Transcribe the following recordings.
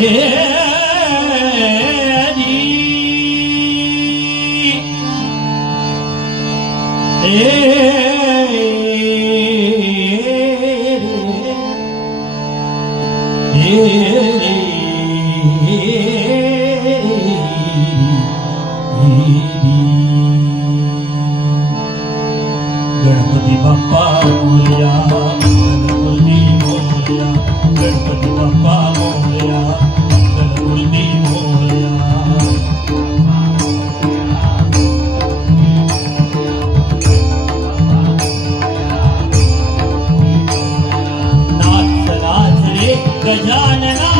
Yeah. Ganpati Bappa Morya Ganpati Morya Ganpati Bappa Morya Ganpati Morya. नाच नाच रे गजानना.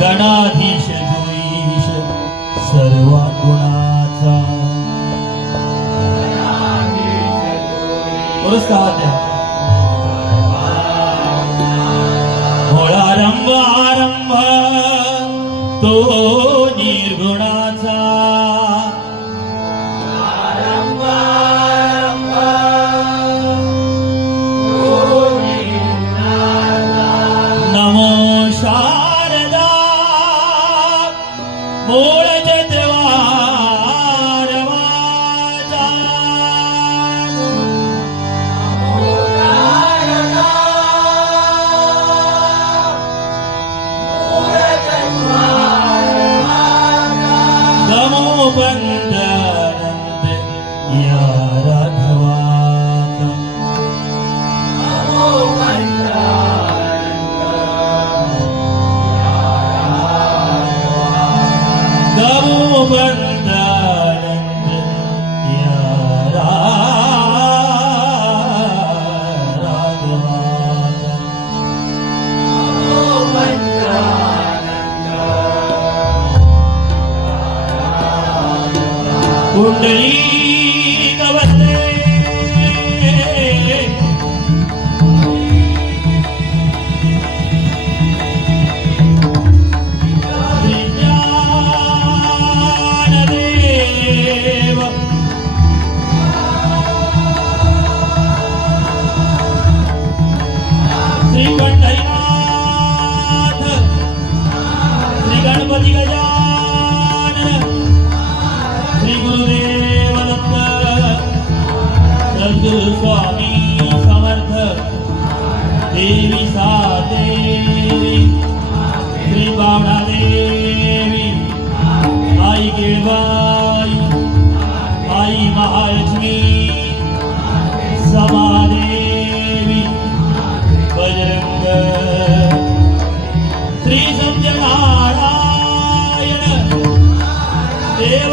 गणाधीश जोईश सर्व गुणाचा पुरस्कार द्या. भोळारंभ आरंभ bận tử कुंडली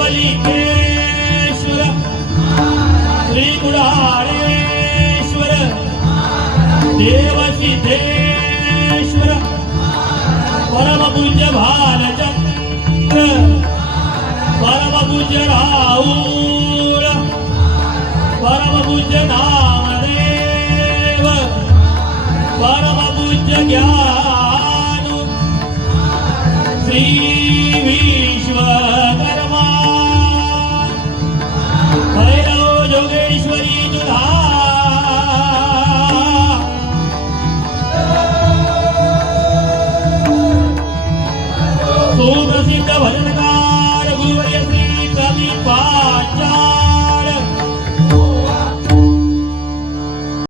देवलिकेश्वर श्री देवसिद्धेश्वर. परमपूज्य भालचंद्र परमपूज्य राहूळ परमपूज्य नामदेव. परमपूज्य ज्ञान